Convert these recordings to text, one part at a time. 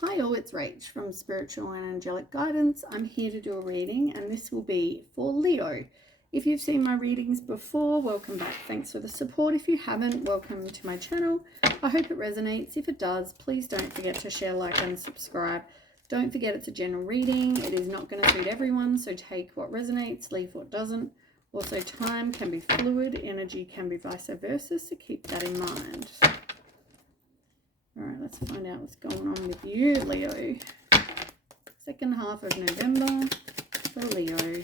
Hi all, it's Rach from Spiritual and Angelic Guidance. I'm here to do a reading and this will be for Leo. If you've seen my readings before, welcome back. Thanks for the support. If you haven't, welcome to my channel. I hope it resonates. If it does, please don't forget to share, like and subscribe. Don't forget it's a general reading. It is not going to suit everyone, so take what resonates, leave what doesn't. Also, time can be fluid, energy can be vice versa, so keep that in mind. All right, let's find out what's going on with you, Leo. Second half of November for Leo.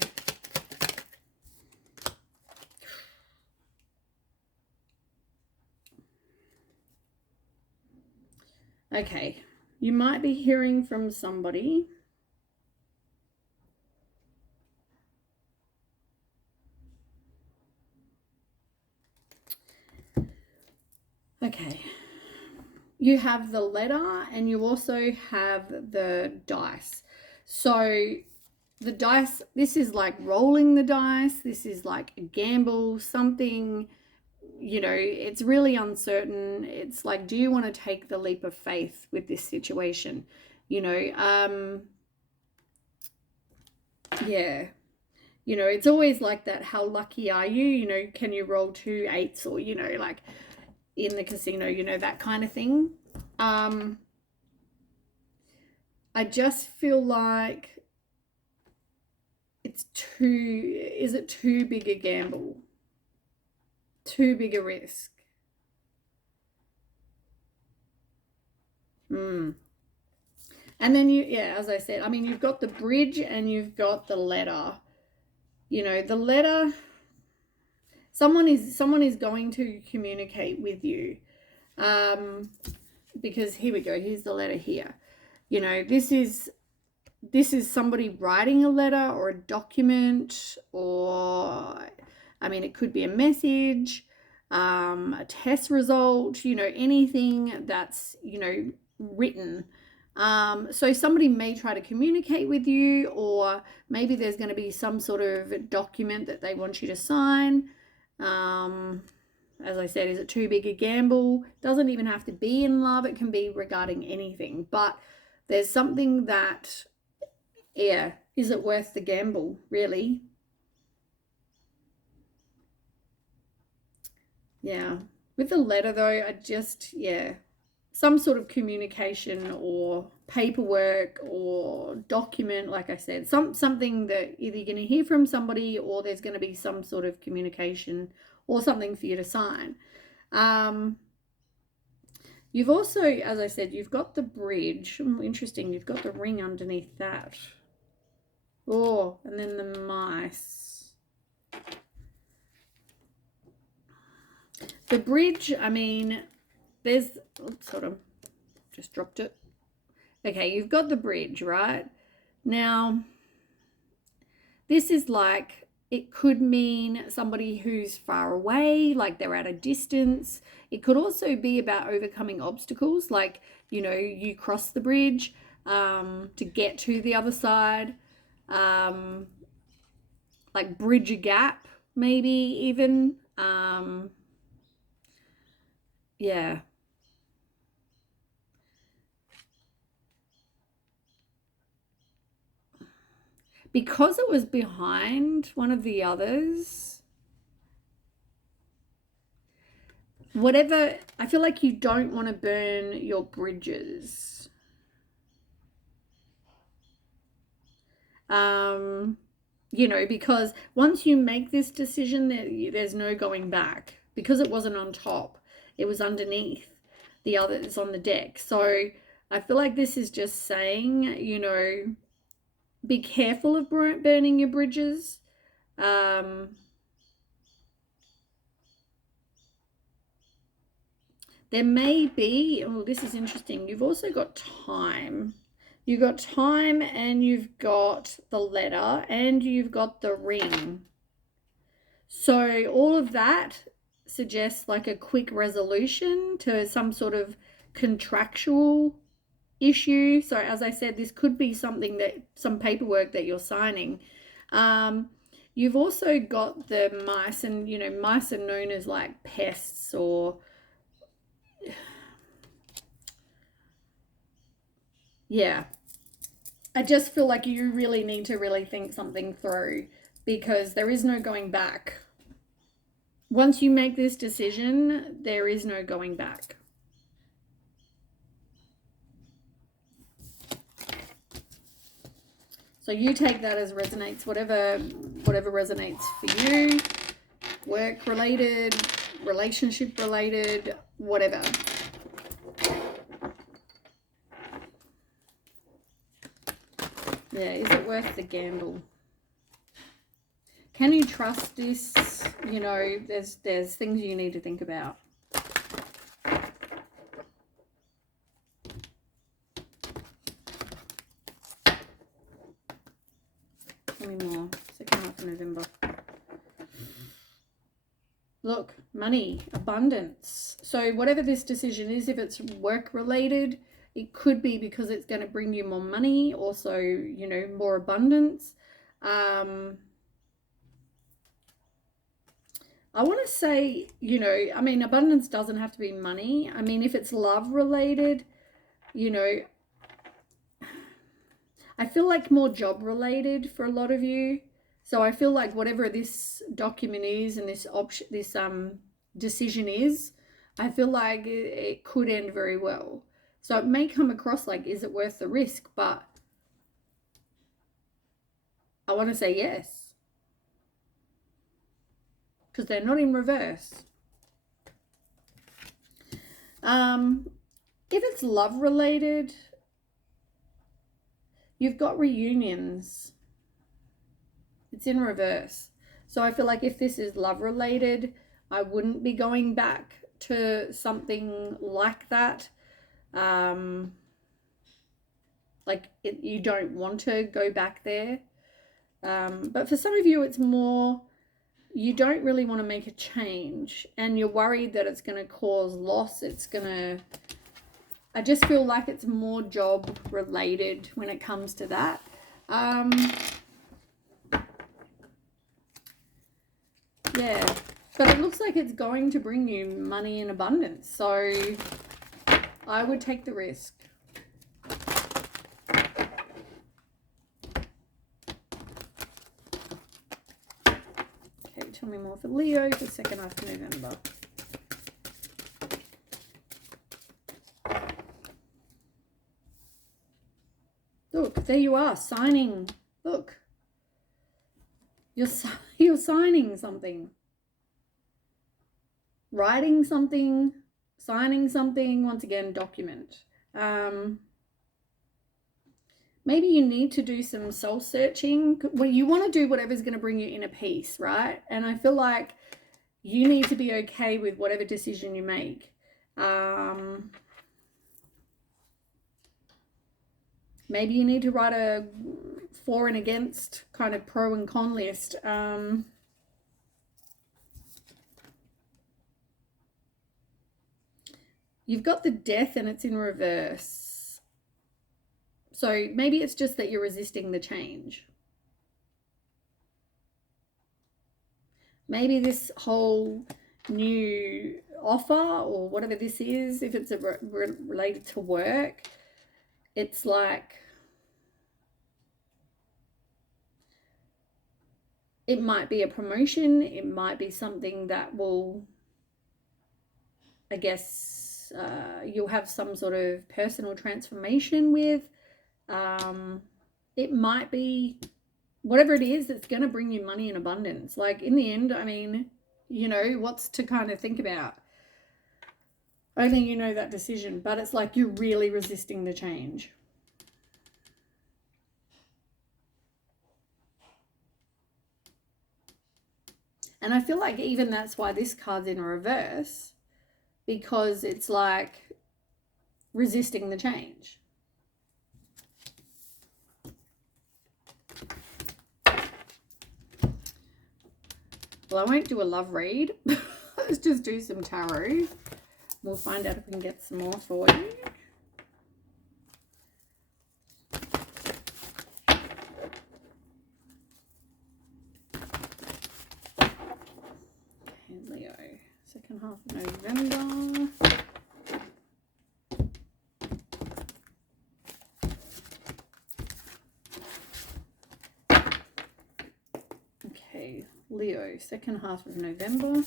Okay, you might be hearing from somebody. Okay. You have the letter and you also have the dice. So the dice, this is like rolling the dice. This is like a gamble, something, you know, it's really uncertain. It's like, do you want to take the leap of faith with this situation? You know, yeah. You know, it's always like that. How lucky are you? You know, can you roll 2 8s or, you know, like in the casino, you know, that kind of thing. I just feel like it's is it too big a gamble? Too big a risk? And then yeah, as I said, I mean, you've got the bridge and you've got the letter. You know, the letter, someone is going to communicate with you. Because here we go, here's the letter here. You know, this is somebody writing a letter or a document, or I mean, it could be a message, a test result, you know, anything that's, you know, written. So somebody may try to communicate with you, or maybe there's going to be some sort of document that they want you to sign. As I said, is it too big a gamble? Doesn't even have to be in love. It can be regarding anything. But there's something that, yeah, is it worth the gamble, really? Yeah. With the letter, though, I just, yeah, some sort of communication or paperwork or document, like I said, something that either you're going to hear from somebody or there's going to be some sort of communication or something for you to sign. You've also, as I said, you've got the bridge. Interesting, you've got the ring underneath that. Oh, and then the mice. The bridge, I mean, there's, oops, sort of just dropped it. Okay, you've got the bridge, right? Now, this is like, it could mean somebody who's far away, like they're at a distance. It could also be about overcoming obstacles, like, you know, you cross the bridge to get to the other side, like bridge a gap, maybe even. Yeah. Because it was behind one of the others, whatever, I feel like you don't want to burn your bridges. You know, because once you make this decision, there's no going back. Because it wasn't on top, it was underneath the others on the deck. So I feel like this is just saying, you know, be careful of burning your bridges. There may be, oh, this is interesting. You've also got time. You've got time and you've got the letter and you've got the ring. So all of that suggests like a quick resolution to some sort of contractual issue. So as I said, this could be something that, some paperwork that you're signing. You've also got the mice, and you know, mice are known as like pests, or Yeah. I just feel like you really need to really think something through, because there is no going back. Once you make this decision, there is no going back. So you take that as resonates, whatever resonates for you, work related, relationship related, whatever. Yeah, is it worth the gamble? Can you trust this? You know, there's things you need to think about. Tell me more. Second half of November. Look, money, abundance. So whatever this decision is, if it's work related, it could be because it's going to bring you more money, also, you know, more abundance. I want to say, you know, I mean, abundance doesn't have to be money. I mean, if it's love related, you know, I feel like more job related for a lot of you. So I feel like whatever this document is and this option, this decision is, I feel like it could end very well. So it may come across like, is it worth the risk? But I want to say yes, because they're not in reverse. If it's love related, you've got reunions. It's in reverse. So I feel like if this is love related, I wouldn't be going back to something like that. You don't want to go back there. But for some of you, it's more, you don't really want to make a change and you're worried that it's going to cause loss. I just feel like it's more job related when it comes to that. Yeah, but it looks like it's going to bring you money in abundance. So I would take the risk. Okay, tell me more for Leo for second half of November. Look, there you are, signing. Look. You're signing something. Writing something, signing something, once again, document. Maybe you need to do some soul searching. Well, you want to do whatever's going to bring you inner peace, right? And I feel like you need to be okay with whatever decision you make. Maybe you need to write a for and against kind of pro and con list. You've got the death and it's in reverse. So maybe it's just that you're resisting the change. Maybe this whole new offer or whatever this is, if it's related to work, it's like it might be a promotion. It might be something that will, I guess, you'll have some sort of personal transformation with. It might be whatever it is that's going to bring you money in abundance. Like in the end, I mean, you know, what's to kind of think about? Only you know that decision, but it's like you're really resisting the change. And I feel like even that's why this card's in reverse, because it's like resisting the change. Well, I won't do a love read. Let's just do some tarot. We'll find out if we can get some more for you. And Leo, second half of November. Okay, Leo, second half of November.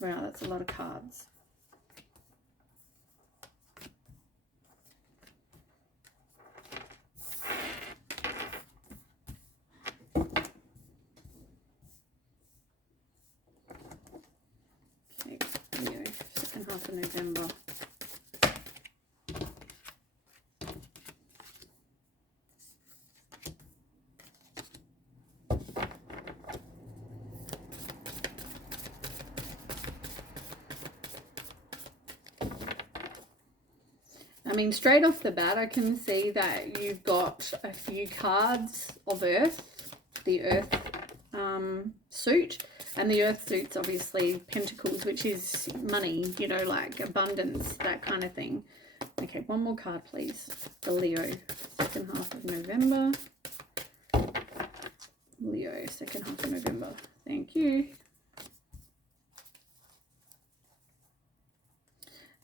Wow, that's a lot of cards. Okay, Leo, second half of November. I mean, straight off the bat, I can see that you've got a few cards of Earth, the Earth suit, and the Earth suit's obviously Pentacles, which is money, you know, like abundance, that kind of thing. Okay, one more card, please. The Leo, second half of November. Leo, second half of November. Thank you.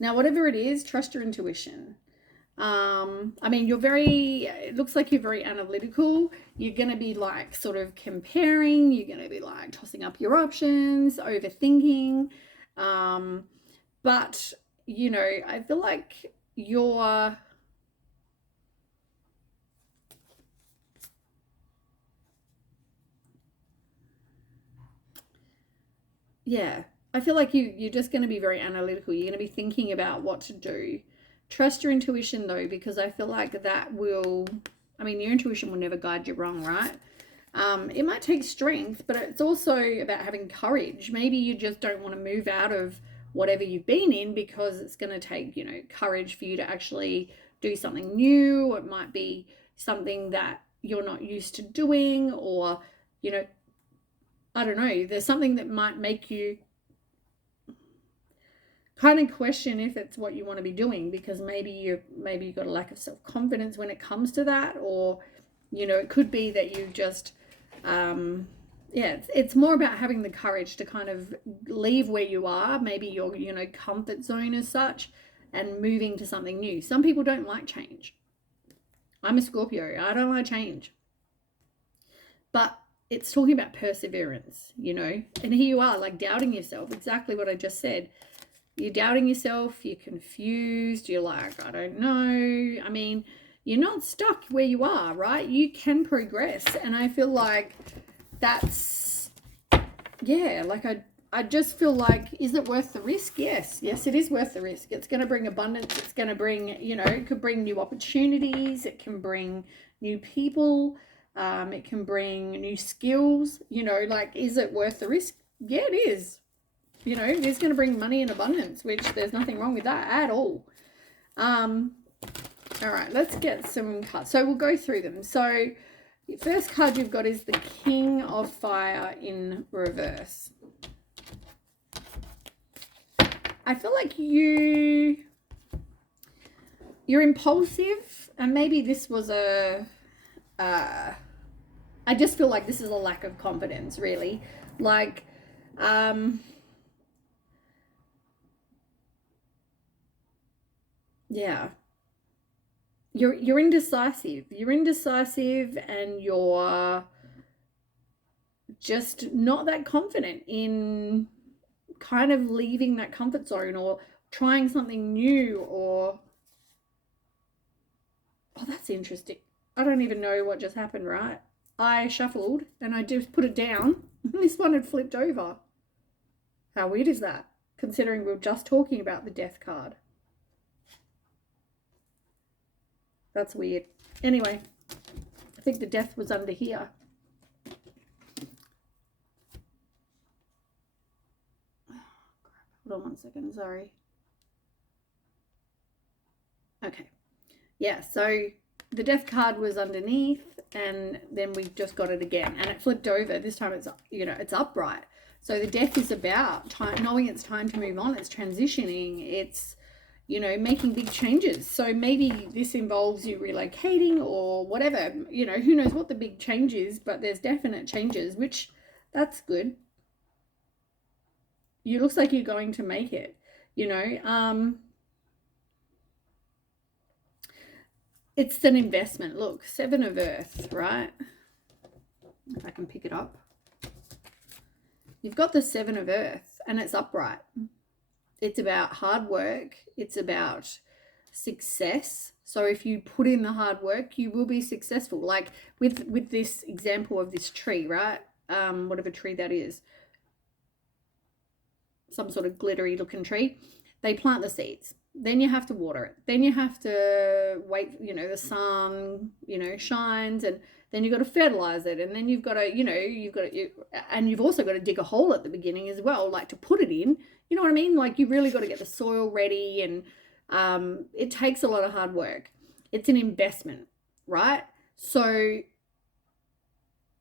Now, whatever it is, trust your intuition. I mean, it looks like you're very analytical. You're going to be like sort of comparing. You're going to be like tossing up your options, overthinking. But, you know, I feel like you're... Yeah, I feel like you're just going to be very analytical. You're going to be thinking about what to do. Trust your intuition, though, because I feel like that will... I mean, your intuition will never guide you wrong, right? It might take strength, but it's also about having courage. Maybe you just don't want to move out of whatever you've been in because it's going to take, you know, courage for you to actually do something new. It might be something that you're not used to doing, or, you know, I don't know. There's something that might make you kind of question if it's what you want to be doing, because maybe you've got a lack of self-confidence when it comes to that, or, you know, it could be that you just yeah, it's more about having the courage to kind of leave where you are, maybe your, you know, comfort zone as such, and moving to something new. Some people don't like change. I'm a Scorpio. I don't like change. But it's talking about perseverance, you know, and here you are, like doubting yourself, exactly what I just said. You're doubting yourself, you're confused, you're like, I don't know. I mean, you're not stuck where you are, right? You can progress. And I feel like that's, yeah, like I just feel like, is it worth the risk? Yes, it is worth the risk. It's going to bring abundance. It's going to bring, you know, it could bring new opportunities. It can bring new people. It can bring new skills, you know, like, is it worth the risk? Yeah, it is. You know, it's going to bring money and abundance, which there's nothing wrong with that at all. All right, let's get some cards. So we'll go through them. So the first card you've got is the King of Fire in reverse. I feel like you're impulsive, and maybe this was I just feel like this is a lack of confidence, really. Like, yeah, you're indecisive. You're indecisive, and you're just not that confident in kind of leaving that comfort zone or trying something new, or... Oh, that's interesting. I don't even know what just happened, right? I shuffled and I just put it down. This one had flipped over. How weird is that? Considering we were just talking about the Death card. That's weird. Anyway, I think the Death was under here. Hold on one second, sorry. Okay. Yeah, so the Death card was underneath, and then we just got it again, and it flipped over. This time it's, you know, it's upright. So the Death is about time, knowing it's time to move on. It's transitioning. It's, you know, making big changes. So maybe this involves you relocating or whatever. You know, who knows what the big change is, but there's definite changes, which that's good. You looks like you're going to make it, you know. it's an investment. Look, 7 of Earth, right? If I can pick it up. You've got the 7 of Earth and it's upright. It's about hard work. It's about success. So if you put in the hard work, you will be successful. Like with this example of this tree, right? Whatever tree that is. Some sort of glittery looking tree. They plant the seeds. Then you have to water it. Then you have to wait, you know, the sun, you know, shines, and then you've got to fertilize it. And then you've got to, you know, and you've also got to dig a hole at the beginning as well, like to put it in. You know what I mean? Like you really got to get the soil ready, and it takes a lot of hard work. It's an investment, right? So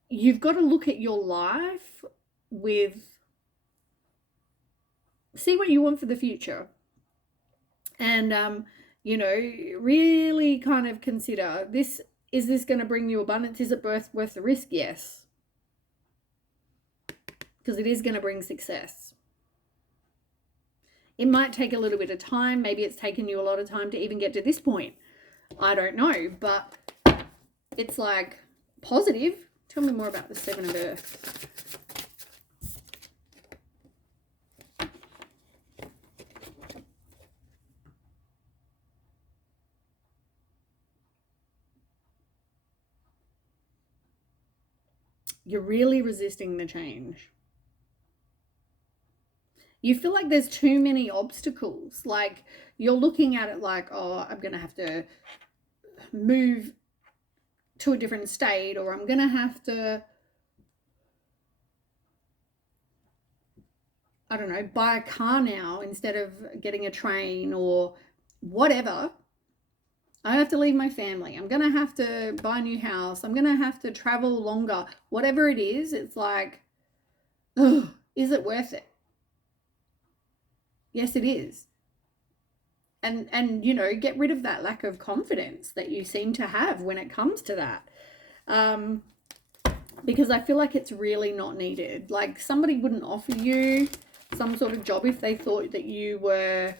you've got to look at your life with, see what you want for the future. And, you know, really kind of consider this. Is this going to bring you abundance? Is it worth the risk? Yes. Because it is going to bring success. It might take a little bit of time. Maybe it's taken you a lot of time to even get to this point. I don't know. But it's like positive. Tell me more about the 7 of Earth. You're really resisting the change. You feel like there's too many obstacles. Like you're looking at it like, oh, I'm going to have to move to a different state, or I'm going to have to, I don't know, buy a car now instead of getting a train or whatever. I have to leave my family. I'm going to have to buy a new house. I'm going to have to travel longer. Whatever it is, it's like, ugh, is it worth it? Yes, it is. And you know, get rid of that lack of confidence that you seem to have when it comes to that. Because I feel like it's really not needed. Like somebody wouldn't offer you some sort of job if they thought that you were,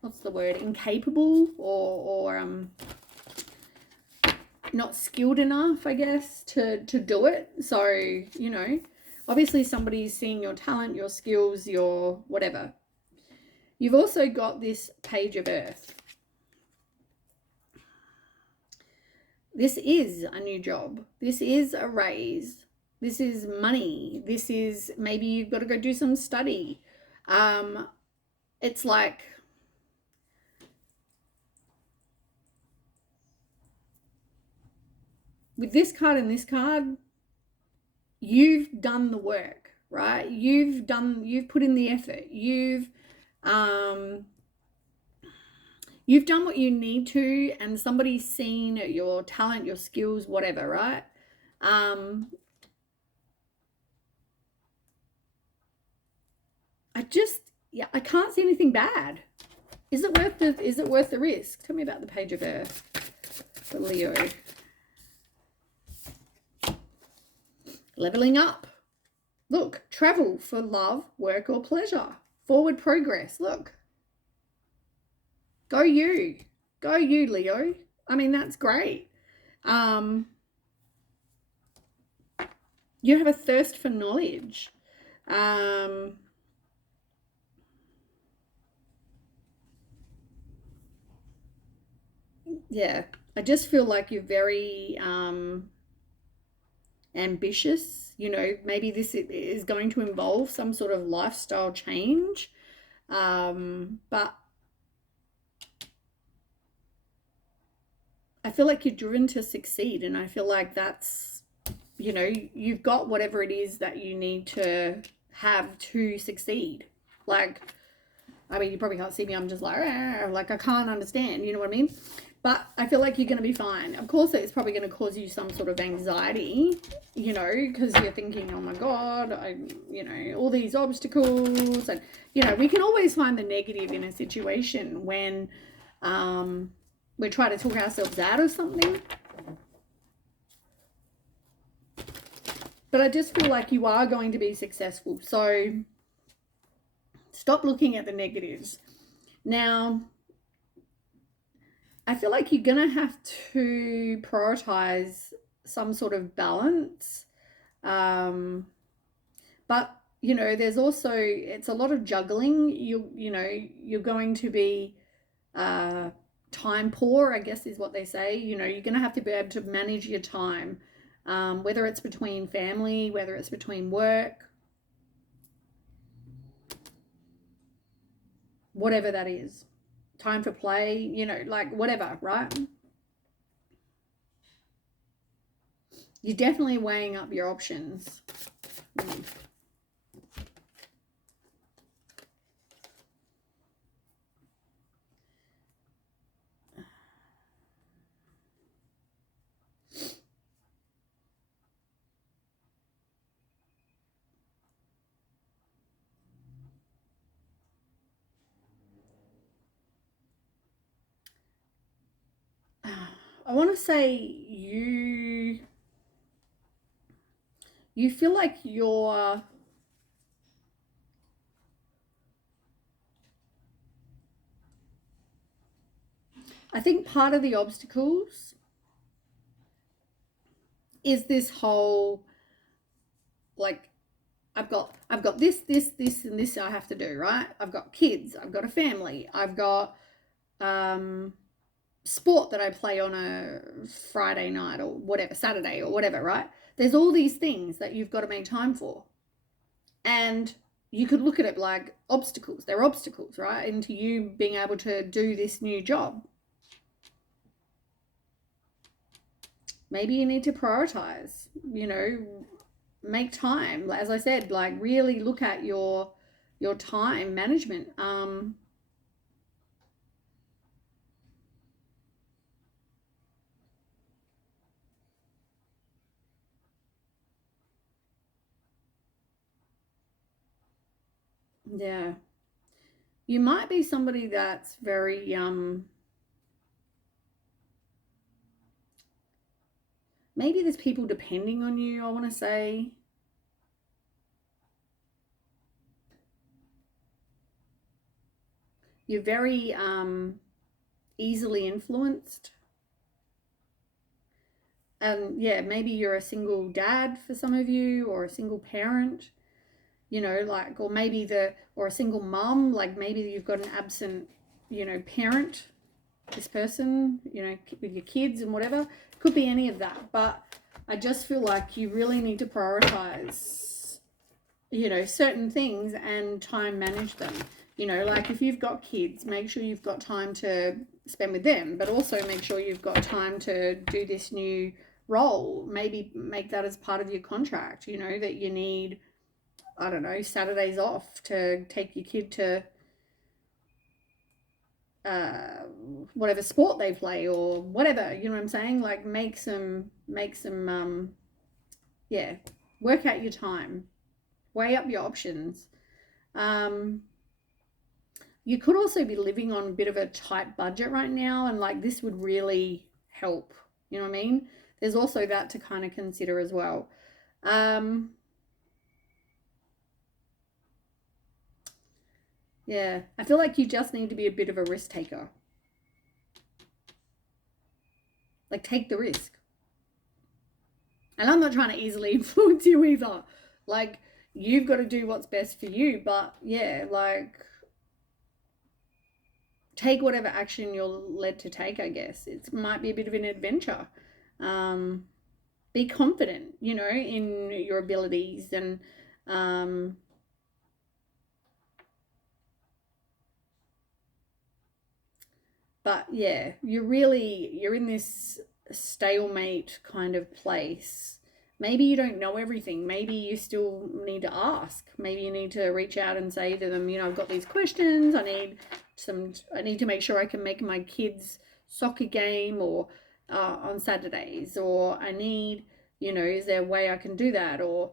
what's the word, incapable or not skilled enough, I guess, to do it. So, you know, obviously somebody's seeing your talent, your skills, your whatever. You've also got this Page of Earth. This is a new job. This is a raise. This is money. This is maybe you've got to go do some study. It's like, with this card and this card, you've done the work, right? You've put in the effort. You've done what you need to, and somebody's seen your talent, your skills, whatever, right? I can't see anything bad. Is it worth the risk? Tell me about the Page of Earth for Leo. Leveling up. Look, travel for love, work, or pleasure. Forward progress. Look. Go you. Go you, Leo. I mean, that's great. You have a thirst for knowledge. Yeah, I just feel like you're very ambitious. You know, maybe this is going to involve some sort of lifestyle change. But I feel like you're driven to succeed, and I feel like that's, you know, you've got whatever it is that you need to have to succeed. Like, I mean, you probably can't see me. I'm just like I can't understand. You know what I mean? But I feel like you're going to be fine. Of course, it's probably going to cause you some sort of anxiety, you know, because you're thinking, oh my God, you know, all these obstacles. And, you know, we can always find the negative in a situation when we try to talk ourselves out of something. But I just feel like you are going to be successful. So stop looking at the negatives. Now, I feel like you're going to have to prioritize some sort of balance. But, you know, there's also, it's a lot of juggling. You know, you're going to be time poor, I guess is what they say. You know, you're going to have to be able to manage your time, whether it's between family, whether it's between work, whatever that is. Time for play, you know, like whatever, right? You're definitely weighing up your options. I want to say you feel like you're, I think part of the obstacles is this whole, like, I've got this and this I have to do, right? I've got kids, I've got a family, I've got sport that I play on a Friday night or whatever, Saturday or whatever, right? There's all these things that you've got to make time for. And you could look at it like obstacles. They're obstacles, right? Into you being able to do this new job. Maybe you need to prioritize, you know, make time. As I said, like really look at your time management. Yeah. You might be somebody that's very maybe there's people depending on you, I want to say. You're very easily influenced. Yeah, maybe you're a single dad for some of you, or a single parent, you know, like, or maybe or a single mum, like maybe you've got an absent, you know, parent, this person, you know, with your kids and whatever. Could be any of that. But I just feel like you really need to prioritize, you know, certain things and time manage them. You know, like if you've got kids, make sure you've got time to spend with them, but also make sure you've got time to do this new role. Maybe make that as part of your contract, you know, that you need, I don't know, Saturdays off to take your kid to uh, whatever sport they play or whatever, you know what I'm saying? Like make some yeah, work out your time, weigh up your options. Um, you could also be living on a bit of a tight budget right now, and like this would really help. You know what I mean? There's also that to kind of consider as well. Um, yeah, I feel like you just need to be a bit of a risk taker. Like, take the risk. And I'm not trying to easily influence you either. Like, you've got to do what's best for you. But yeah, like, take whatever action you're led to take, I guess. It might be a bit of an adventure. Be confident, you know, in your abilities and but yeah, you're in this stalemate kind of place. Maybe you don't know everything. Maybe you still need to ask. Maybe you need to reach out and say to them, you know, I've got these questions. I need to make sure I can make my kids' soccer game or on Saturdays, or I need, you know, is there a way I can do that, or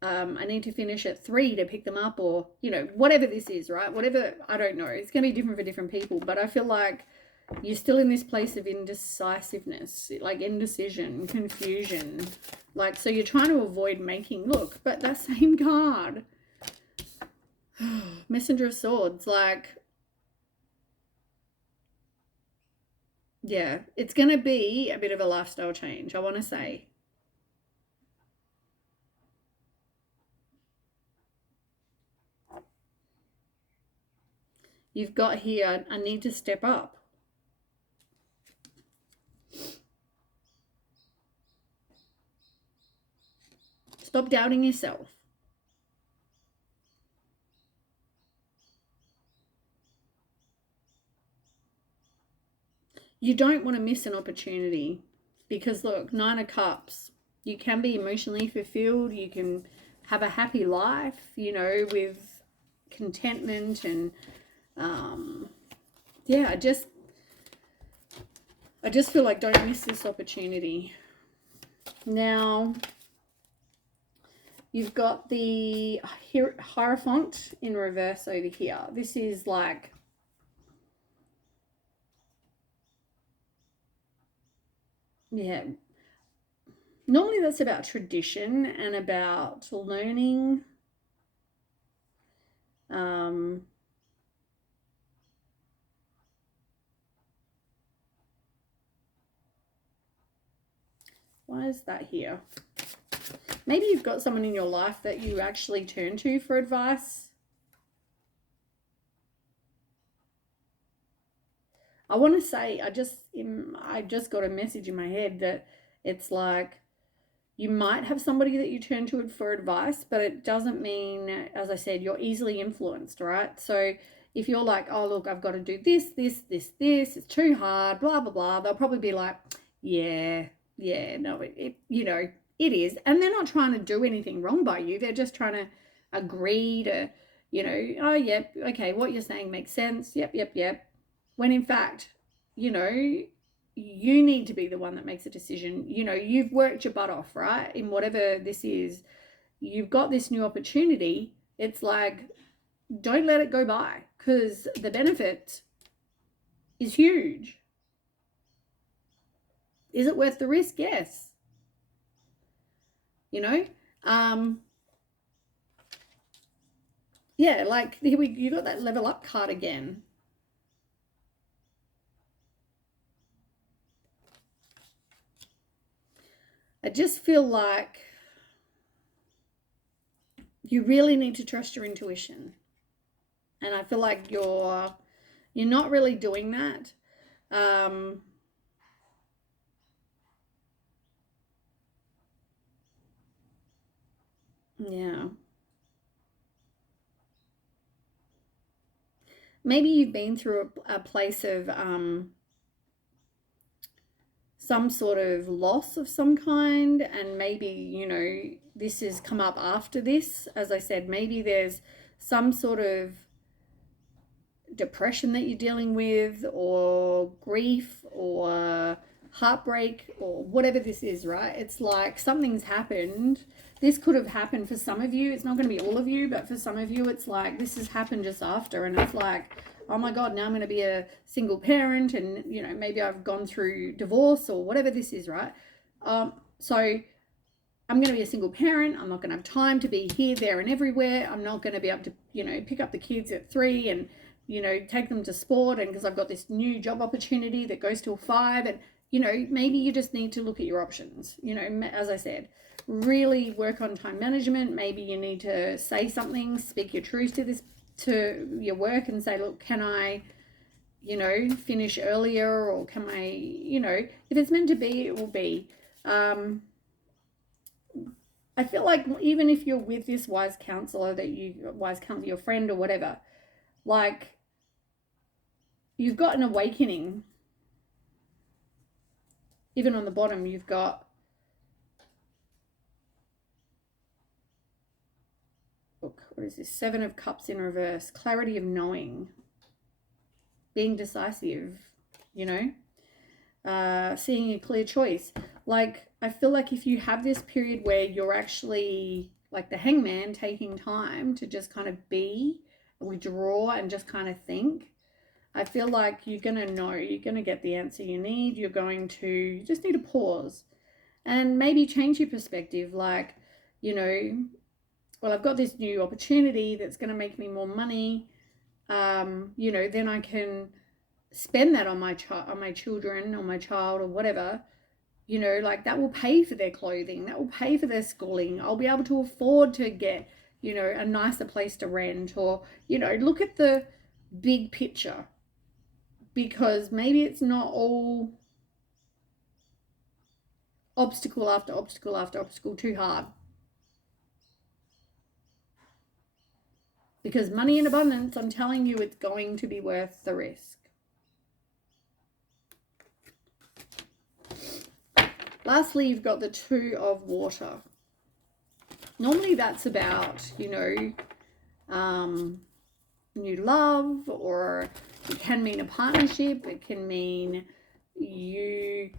I need to finish at 3 to pick them up, or you know, whatever this is, right? Whatever, I don't know. It's going to be different for different people, but I feel like you're still in this place of indecisiveness, like indecision, confusion. Like, so you're trying to avoid making, look, but that same card, Messenger of Swords, like, Yeah, it's going to be a bit of a lifestyle change, I want to say. You've got here, I need to step up. Stop doubting yourself. You don't want to miss an opportunity because, look, Nine of Cups, you can be emotionally fulfilled. You can have a happy life, you know, with contentment and, yeah, I just feel like don't miss this opportunity. Now, you've got the Hierophant in reverse over here. This is like, yeah, normally that's about tradition and about learning. Why is that here? Maybe you've got someone in your life that you actually turn to for advice. I want to say, I just got a message in my head that it's like you might have somebody that you turn to for advice, but it doesn't mean, as I said, you're easily influenced, right? So if you're like, oh, look, I've got to do this, it's too hard, blah, blah, blah, they'll probably be like, yeah, no, you know, it is. And they're not trying to do anything wrong by you. They're just trying to agree to, you know, oh, yep, okay, what you're saying makes sense. Yep. When in fact, you know, you need to be the one that makes a decision. You know, you've worked your butt off, right? In whatever this is, you've got this new opportunity. It's like, don't let it go by because the benefit is huge. Is it worth the risk? Yes. You know, yeah, like you got that level up card again. I just feel like you really need to trust your intuition. And I feel like you're not really doing that. Yeah. Maybe you've been through a place of some sort of loss of some kind, and maybe, you know, this has come up after this. As I said, maybe there's some sort of depression that you're dealing with, or grief, or heartbreak, or whatever this is, right? It's like something's happened. This could have happened for some of you. It's not going to be all of you, but for some of you, it's like this has happened just after, and it's like, oh my God, now I'm going to be a single parent, and, you know, maybe I've gone through divorce or whatever this is, right? So I'm going to be a single parent. I'm not going to have time to be here, there, and everywhere. I'm not going to be able to, you know, pick up the kids at 3 and, you know, take them to sport. And because I've got this new job opportunity that goes till 5. And, you know, maybe you just need to look at your options. You know, as I said, really work on time management. Maybe you need to say something, speak your truth to your work and say, look, can I, you know, finish earlier, or can I, you know, if it's meant to be, it will be. I feel like even if you're with this wise counselor your friend or whatever, like, you've got an awakening. Even on the bottom, you've got, look, what is this? 7 of Cups in reverse. Clarity of knowing. Being decisive, you know? Seeing a clear choice. Like, I feel like if you have this period where you're actually like the Hangman, taking time to just kind of be, withdraw, and just kind of think, I feel like you're going to know, you're going to get the answer you need. You're going to, you just need to pause and maybe change your perspective. Like, you know, well, I've got this new opportunity that's going to make me more money. You know, then I can spend that on my children, or my child, or whatever, you know, like that will pay for their clothing, that will pay for their schooling. I'll be able to afford to get, you know, a nicer place to rent, or, you know, look at the big picture, because maybe it's not all obstacle after obstacle after obstacle too hard. Because money in abundance, I'm telling you, it's going to be worth the risk. Lastly, you've got the Two of Water. Normally that's about, you know, new love, or it can mean a partnership. It can mean you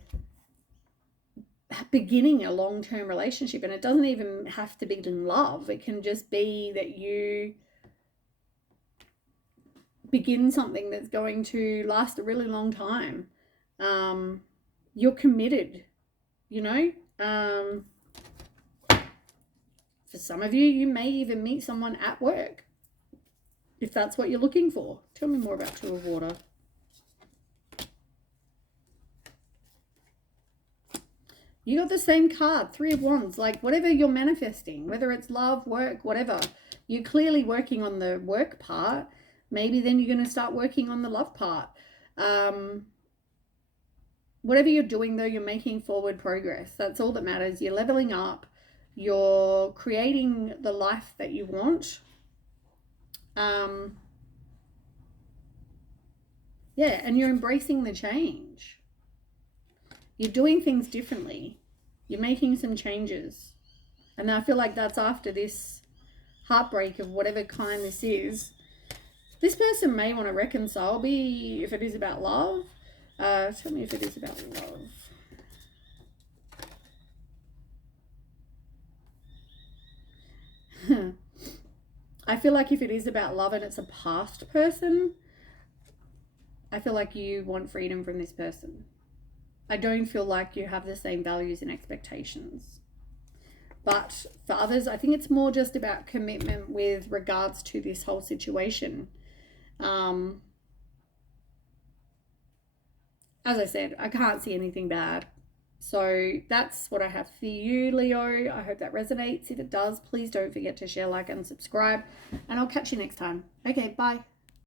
beginning a long-term relationship, and it doesn't even have to be in love. It can just be that you begin something that's going to last a really long time. You're committed, you know. For some of you, you may even meet someone at work, if that's what you're looking for. Tell me more about Two of Water. You got the same card, Three of Wands. Like, whatever you're manifesting, whether it's love, work, whatever, you're clearly working on the work part. Maybe then you're going to start working on the love part. Whatever you're doing, though, you're making forward progress. That's all that matters. You're leveling up. You're creating the life that you want. Yeah, and you're embracing the change. You're doing things differently. You're making some changes. And I feel like that's after this heartbreak of whatever kind this is. This person may want to reconcile, if it is about love. Tell me if it is about love. I feel like if it is about love and it's a past person, I feel like you want freedom from this person. I don't feel like you have the same values and expectations. But for others, I think it's more just about commitment with regards to this whole situation. As I said, I can't see anything bad. So that's what I have for you, Leo. I hope that resonates. If it does, please don't forget to share, like, and subscribe. And I'll catch you next time. Okay, bye.